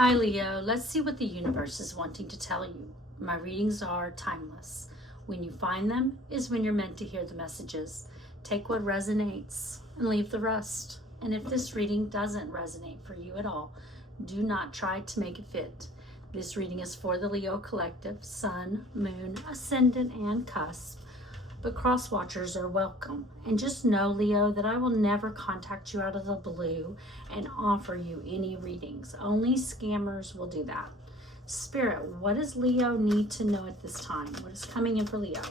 Hi Leo, let's see what the universe is wanting to tell you. My readings are timeless. When you find them is when you're meant to hear the messages. Take what resonates and leave the rest. And if this reading doesn't resonate for you at all, do not try to make it fit. This reading is for the Leo collective, Sun, Moon, Ascendant, and Cusp. But cross watchers are welcome. And just know, Leo, that I will never contact you out of the blue and offer you any readings. Only scammers will do that. Spirit, what does Leo need to know at this time? What is coming in for Leo?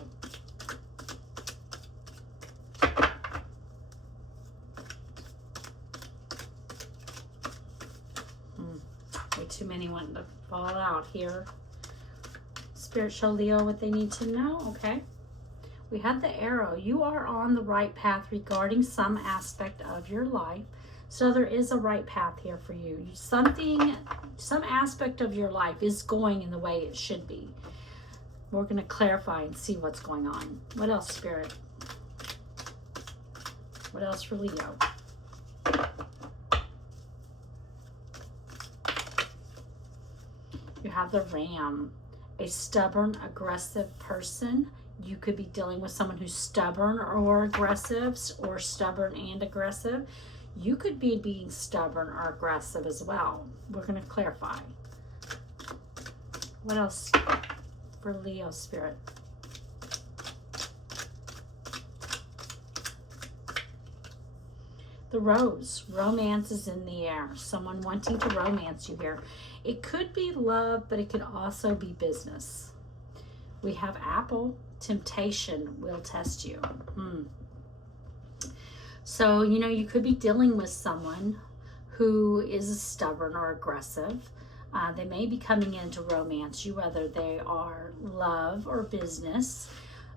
Way too many wanting to fall out here. Spirit, show Leo what they need to know. Okay. We had the arrow. You are on the right path regarding some aspect of your life. So there is a right path here for you. Some aspect of your life is going in the way it should be. We're going to clarify and see what's going on. What else, Spirit? What else for Leo? You have the Ram, a stubborn, aggressive person. You could be dealing with someone who's stubborn or aggressive, or stubborn and aggressive. You could be being stubborn or aggressive as well. We're going to clarify. What else for Leo, Spirit? The Rose. Romance is in the air. Someone wanting to romance you here. It could be love, but it could also be business. We have Apple. Temptation will test you. So, you could be dealing with someone who is stubborn or aggressive. They may be coming in to romance you, whether they are love or business.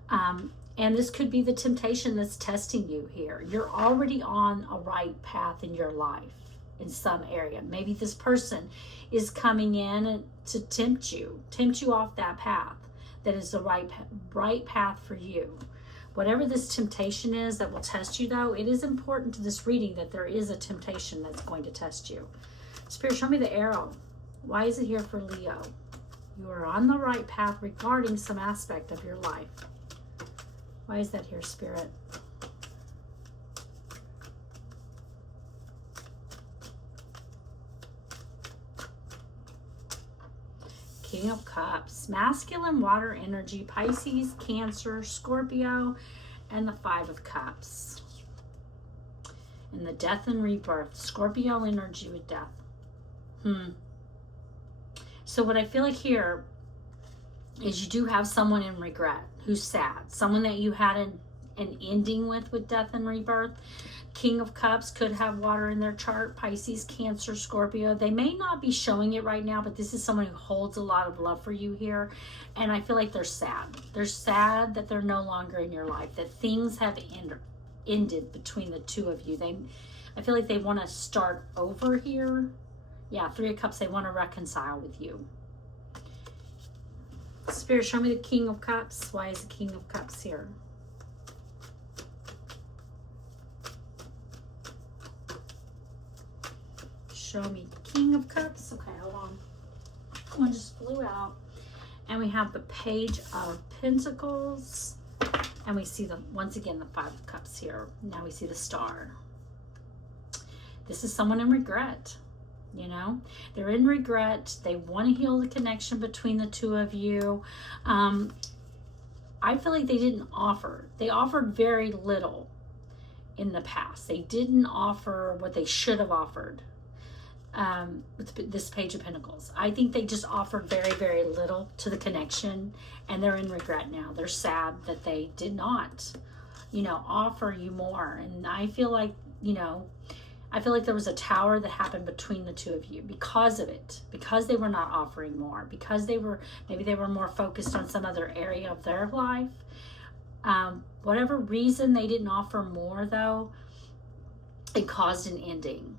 And this could be the temptation that's testing you here. You're already on a right path in your life in some area. Maybe this person is coming in to tempt you off that path. That is the right path for you. Whatever this temptation is that will test you, though, it is important to this reading that there is a temptation that's going to test you. Spirit, show me the arrow. Why is it here for Leo? You are on the right path regarding some aspect of your life. Why is that here, Spirit? King of Cups, masculine water energy, Pisces, Cancer, Scorpio, and the Five of Cups. And the death and rebirth, Scorpio energy with death. So what I feel like here is you do have someone in regret who's sad. Someone that you had an ending with death and rebirth. King of Cups could have water in their chart. Pisces, Cancer, Scorpio. They may not be showing it right now, but this is someone who holds a lot of love for you here. And I feel like they're sad. They're sad that they're no longer in your life, that things have ended between the two of you. I feel like they want to start over here. Yeah, Three of Cups, they want to reconcile with you. Spirit, show me the King of Cups. Why is the King of Cups here? Show me King of Cups. Okay, hold on. One just flew out. And we have the Page of Pentacles. And we see once again the Five of Cups here. Now we see the Star. This is someone in regret. They're in regret. They want to heal the connection between the two of you. I feel like they didn't offer. They offered very little in the past. They didn't offer what they should have offered. With this Page of Pentacles, I think they just offered very, very little to the connection, and they're in regret now. They're sad that they did not, offer you more. And I feel like, there was a tower that happened between the two of you because of it, because they were not offering more, because maybe they were more focused on some other area of their life. Whatever reason they didn't offer more, though, it caused an ending.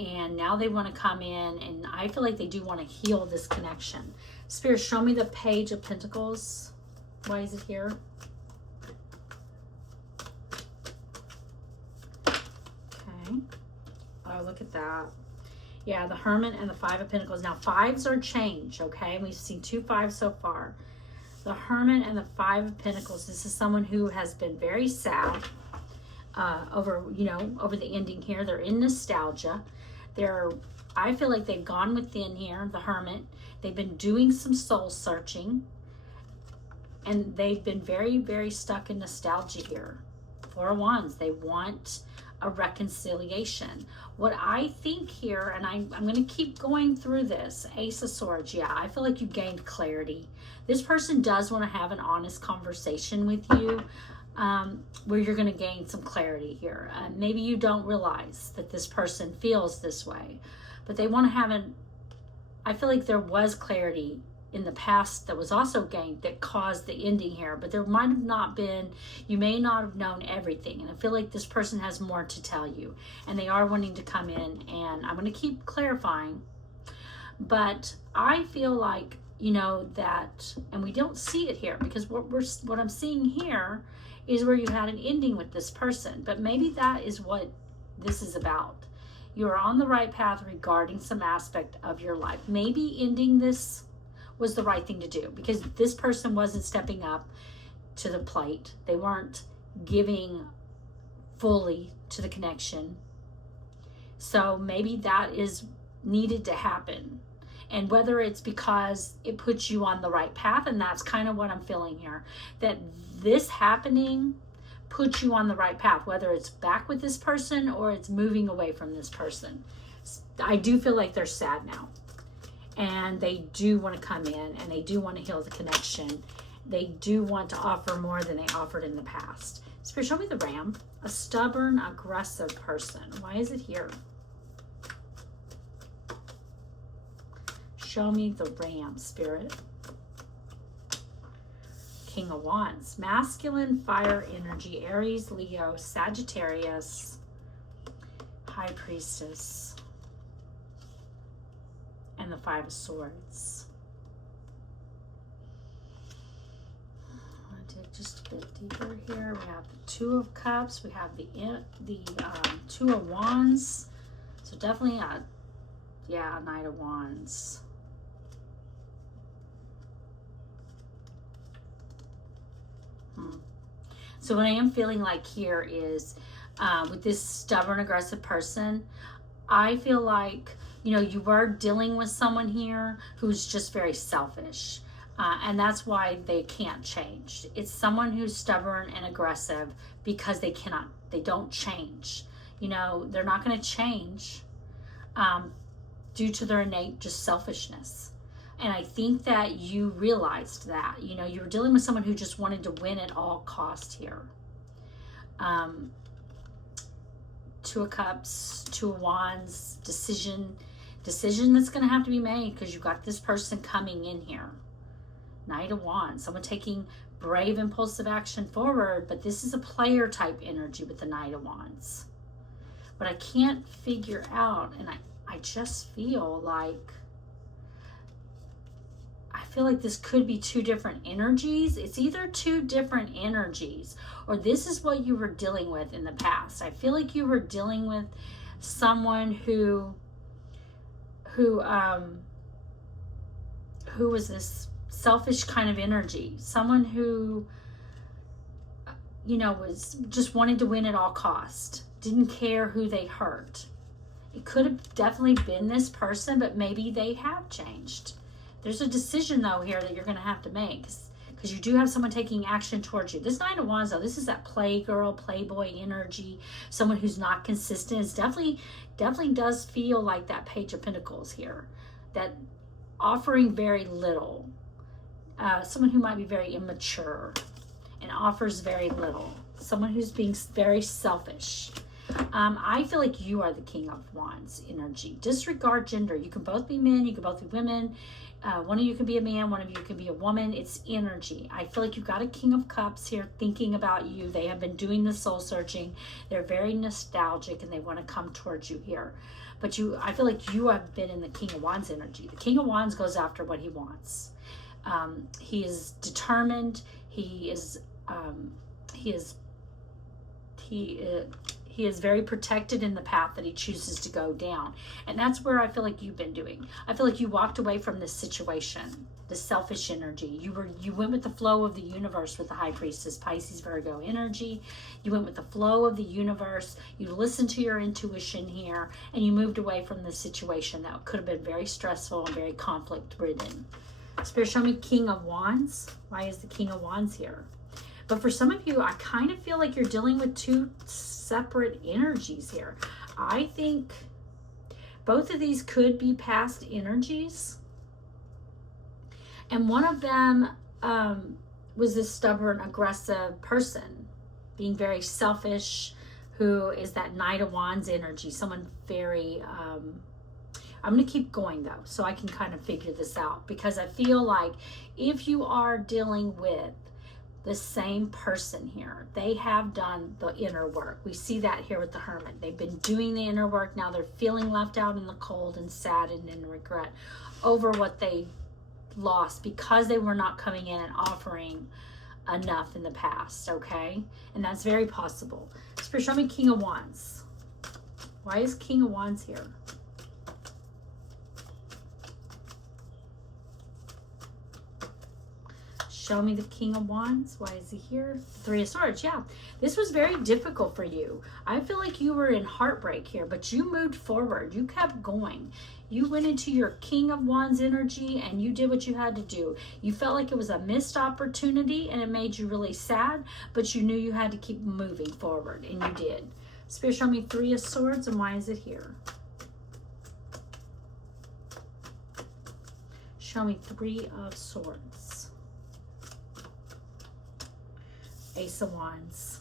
And now they want to come in, and I feel like they do want to heal this connection. Spirit, show me the Page of Pentacles. Why is it here? Okay. Oh, look at that. Yeah, the Hermit and the Five of Pentacles. Now, fives are change, okay? We've seen 2 5s so far. The Hermit and the Five of Pentacles. This is someone who has been very sad over the ending here. They're in nostalgia. I feel like they've gone within here, the Hermit. They've been doing some soul searching. And they've been very, very stuck in nostalgia here. Four of Wands. They want a reconciliation. What I think here, and I'm going to keep going through this. Ace of Swords. Yeah, I feel like you gained clarity. This person does want to have an honest conversation with you, where you're going to gain some clarity here. Maybe you don't realize that this person feels this way, but they want to have I feel like there was clarity in the past that was also gained that caused the ending here, but there might have not been, you may not have known everything. And I feel like this person has more to tell you, and they are wanting to come in, and I'm going to keep clarifying. But I feel like, that, and we don't see it here, because what I'm seeing here is where you had an ending with this person, but maybe that is what this is about. You're on the right path regarding some aspect of your life. Maybe ending this was the right thing to do, because this person wasn't stepping up to the plate. They weren't giving fully to the connection. So maybe that is needed to happen. And whether it's because it puts you on the right path, and that's kind of what I'm feeling here, that this happening puts you on the right path, whether it's back with this person or it's moving away from this person. I do feel like they're sad now. And they do want to come in, and they do want to heal the connection. They do want to offer more than they offered in the past. Spirit, show me the Ram. A stubborn, aggressive person. Why is it here? Show me the Ram, Spirit. King of Wands. Masculine fire energy. Aries, Leo, Sagittarius, High Priestess, and the Five of Swords. I'll dig just a bit deeper here. We have the Two of Cups. We have the Two of Wands. So definitely a Knight of Wands. So what I am feeling like here is with this stubborn, aggressive person, I feel like, you were dealing with someone here who's just very selfish. And that's why they can't change. It's someone who's stubborn and aggressive because they don't change. They're not going to change due to their innate just selfishness. And I think that you realized that, you were dealing with someone who just wanted to win at all cost here. Two of Cups, Two of Wands, decision that's going to have to be made, because you've got this person coming in here. Knight of Wands, someone taking brave, impulsive action forward, but this is a player type energy with the Knight of Wands. But I can't figure out, and I just feel like this could be two different energies. It's either two different energies, or this is what you were dealing with in the past. I feel like you were dealing with someone who was this selfish kind of energy. Someone who, was just wanted to win at all cost. Didn't care who they hurt. It could have definitely been this person, but maybe they have changed. There's a decision, though, here that you're going to have to make, because you do have someone taking action towards you. This Knight of Wands, though, this is that playgirl, playboy energy, someone who's not consistent. It's definitely does feel like that Page of Pentacles here, that offering very little. Someone who might be very immature and offers very little. Someone who's being very selfish. I feel like you are the King of Wands energy. Disregard gender. You can both be men, you can both be women. One of you can be a man, one of you can be a woman. It's energy. I feel like you've got a King of Cups here thinking about you. They have been doing the soul searching. They're very nostalgic, and they want to come towards you here. But I feel like you have been in the King of Wands energy. The King of Wands goes after what he wants. He is determined. He He is very protected in the path that he chooses to go down. And that's where I feel like you've been doing. I feel like you walked away from this situation, the selfish energy. You went with the flow of the universe with the High Priestess, Pisces, Virgo energy. You went with the flow of the universe. You listened to your intuition here, and you moved away from the situation that could have been very stressful and very conflict ridden. Spirit, show me King of Wands. Why is the King of Wands here? But for some of you, I kind of feel like you're dealing with two separate energies here. I think both of these could be past energies. And one of them was this stubborn, aggressive person, being very selfish, who is that Knight of Wands energy. Someone very, I'm going to keep going though, so I can kind of figure this out. Because I feel like if you are dealing with the same person here, they have done the inner work. We see that here with the Hermit. They've been doing the inner work. Now they're feeling left out in the cold and saddened and regret over what they lost because they were not coming in and offering enough in the past, okay? And that's very possible. Spirit, show me King of Wands. Why is King of Wands here? Show me the King of Wands. Why is he here? Three of Swords. Yeah, this was very difficult for you. I feel like you were in heartbreak here, but you moved forward. You kept going. You went into your King of Wands energy and you did what you had to do. You felt like it was a missed opportunity and it made you really sad, but you knew you had to keep moving forward, and you did. Spirit, show me Three of Swords, and why is it here? Show me Three of Swords. Ace of Wands.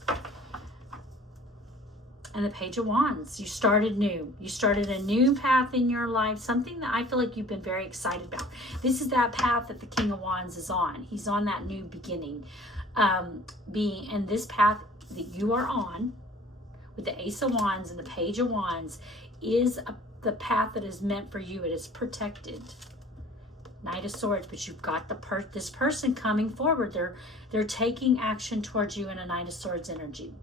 And the Page of Wands. You started new. You started a new path in your life, something that I feel like you've been very excited about. This is that path that the King of Wands is on. He's on that new beginning. Being in this path that you are on with the Ace of Wands and the Page of Wands is the path that is meant for you. It is protected. Knight of Swords, but you've got this person coming forward. They're taking action towards you in a Knight of Swords energy.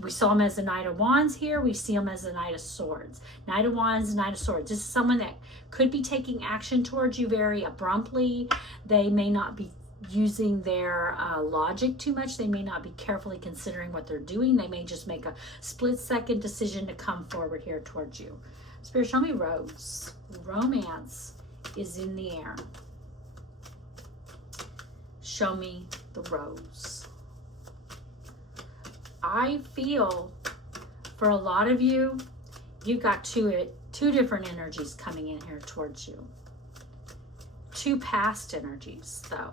We saw him as a Knight of Wands here. We see him as a Knight of Swords. Knight of Wands, Knight of Swords. This is someone that could be taking action towards you very abruptly. They may not be using their logic too much. They may not be carefully considering what they're doing. They may just make a split-second decision to come forward here towards you. Spirit, show me Rose. Romance is in the air. Show me the Rose. I feel for a lot of you, you've got two different energies coming in here towards you. Two past energies, though.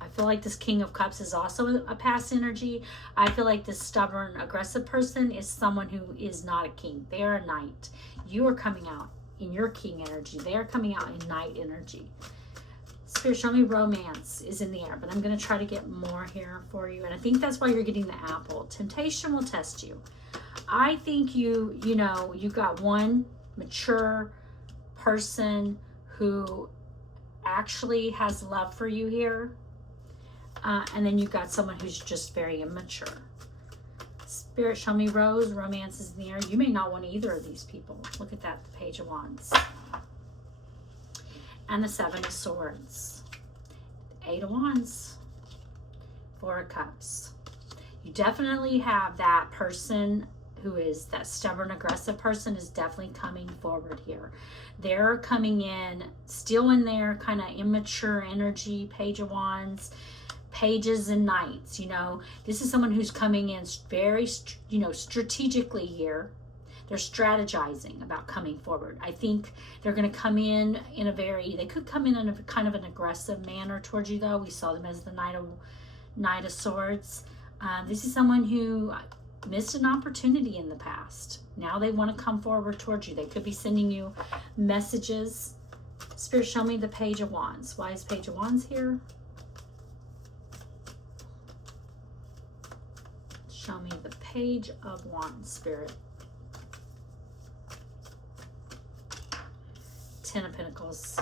I feel like this King of Cups is also a past energy. I feel like this stubborn, aggressive person is someone who is not a king. They are a knight. You are coming out in your king energy. They are coming out in knight energy. Spirit, show me Romance is in the air, but I'm going to try to get more here for you. And I think that's why you're getting the apple. Temptation will test you. I think you got one mature person who actually has love for you here. And then you've got someone who's just very immature. Spirit, show me Rose. Romance is in the air. You may not want either of these people. Look at that, the Page of Wands. And the Seven of Swords. Eight of Wands. Four of Cups. You definitely have that person who is that stubborn, aggressive person is definitely coming forward here. They're coming in, still in their kind of immature energy, Page of Wands. Pages and Knights, this is someone who's coming in very, strategically here. They're strategizing about coming forward. I think they're going to come in they could come in a kind of an aggressive manner towards you, though. We saw them as the Knight of Swords. This is someone who missed an opportunity in the past. Now they want to come forward towards you. They could be sending you messages. Spirit, show me the Page of Wands. Why is Page of Wands here? Show me the Page of Wands, Spirit. Ten of Pentacles.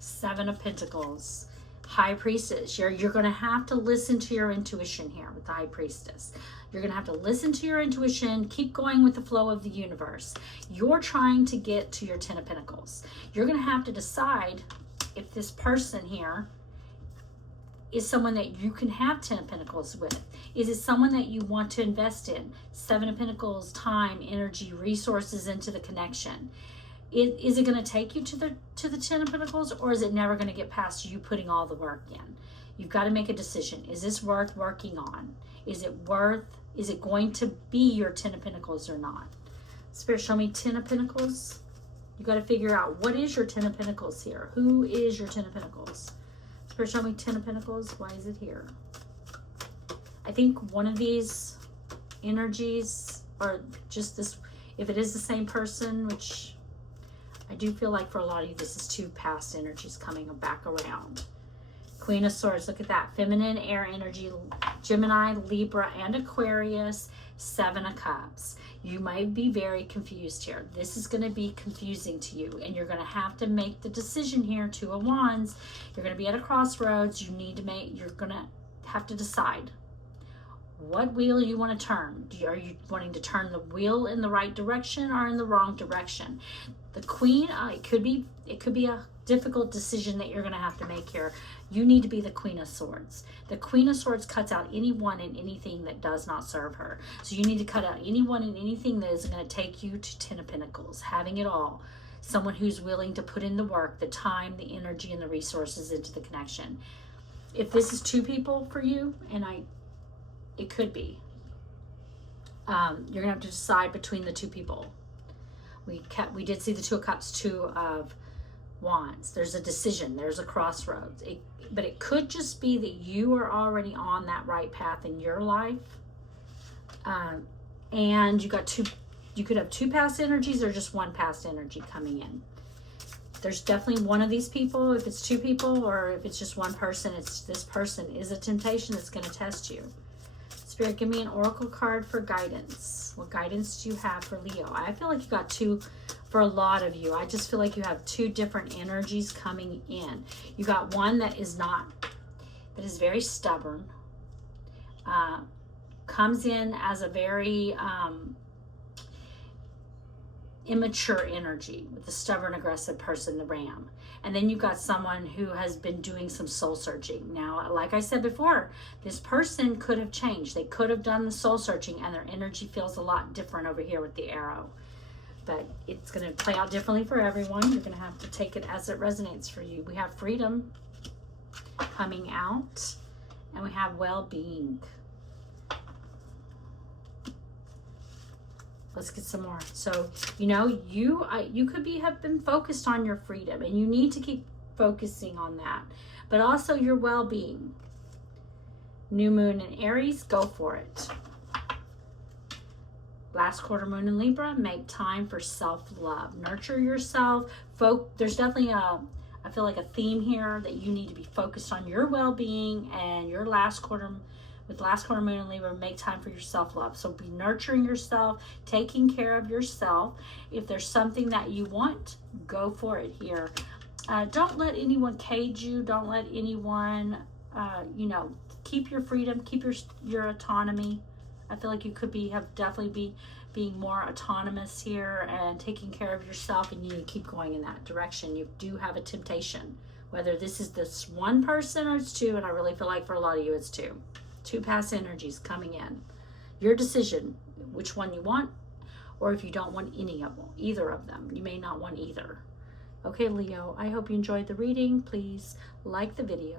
Seven of Pentacles. High Priestess, you're going to have to listen to your intuition here with the High Priestess. You're going to have to listen to your intuition, keep going with the flow of the universe. You're trying to get to your Ten of Pentacles. You're going to have to decide if this person here is someone that you can have 10 of Pentacles with. Is it someone that you want to invest in? 7 of Pentacles, time, energy, resources into the connection. Is it going to take you to the 10 of Pentacles, or is it never going to get past you putting all the work in? You've got to make a decision. Is this worth working on? Is it going to be your 10 of Pentacles or not? Spirit, show me 10 of Pentacles. You got to figure out, what is your 10 of Pentacles here? Who is your 10 of Pentacles? Spirit, show me 10 of Pentacles. Why is it here? I think one of these energies, or just this, if it is the same person, which I do feel like for a lot of you, this is 2 past energies coming back around. Queen of Swords, look at that. Feminine, air energy, Gemini, Libra, and Aquarius. 7 of Cups. You might be very confused here. This is going to be confusing to you, and you're going to have to make the decision here. 2 of Wands. You're going to be at a crossroads. You're going to have to decide what wheel you want to turn. Are you wanting to turn the wheel in the right direction or in the wrong direction? The Queen, it could be a difficult decision that you're going to have to make here. You need to be the Queen of Swords. The Queen of Swords cuts out anyone and anything that does not serve her. So you need to cut out anyone and anything that is going to take you to 10 of Pentacles. Having it all. Someone who's willing to put in the work, the time, the energy, and the resources into the connection. If this is 2 people for you, and it could be, you're going to have to decide between the 2 people. We did see the 2 of Cups, 2 of Wands. There's a decision. There's a crossroads. But it could just be that you are already on that right path in your life. And you could have 2 past energies or just 1 past energy coming in. There's definitely one of these people. If it's 2 people or if it's just 1 person, this person is a temptation that's going to test you. Spirit, give me an oracle card for guidance. What guidance do you have for Leo? I feel like you got 2 for a lot of you. I just feel like you have 2 different energies coming in. You got one that is very stubborn. Comes in as a very immature energy with the stubborn, aggressive person, the Ram. And then you've got someone who has been doing some soul searching. Now, like I said before, this person could have changed. They could have done the soul searching, and their energy feels a lot different over here with the Arrow. But it's going to play out differently for everyone. You're going to have to take it as it resonates for you. We have freedom coming out, and we have well-being. Let's get some more. So, you could have been focused on your freedom, and you need to keep focusing on that. But also your well-being. New moon in Aries, go for it. Last quarter moon in Libra, make time for self-love. Nurture yourself. There's definitely I feel like a theme here that you need to be focused on your well-being, and your last quarter moon in Libra, make time for your self-love. So be nurturing yourself, taking care of yourself. If there's something that you want, go for it here. Don't let anyone cage you. Don't let anyone, keep your freedom, keep your autonomy. I feel like you could definitely be being more autonomous here and taking care of yourself, and you need to keep going in that direction. You do have a temptation, whether this is this 1 person or it's 2, and I really feel like for a lot of you it's 2. 2 past energies coming in. Your decision, which one you want, or if you don't want either of them. You may not want either. Okay, Leo, I hope you enjoyed the reading. Please like the video.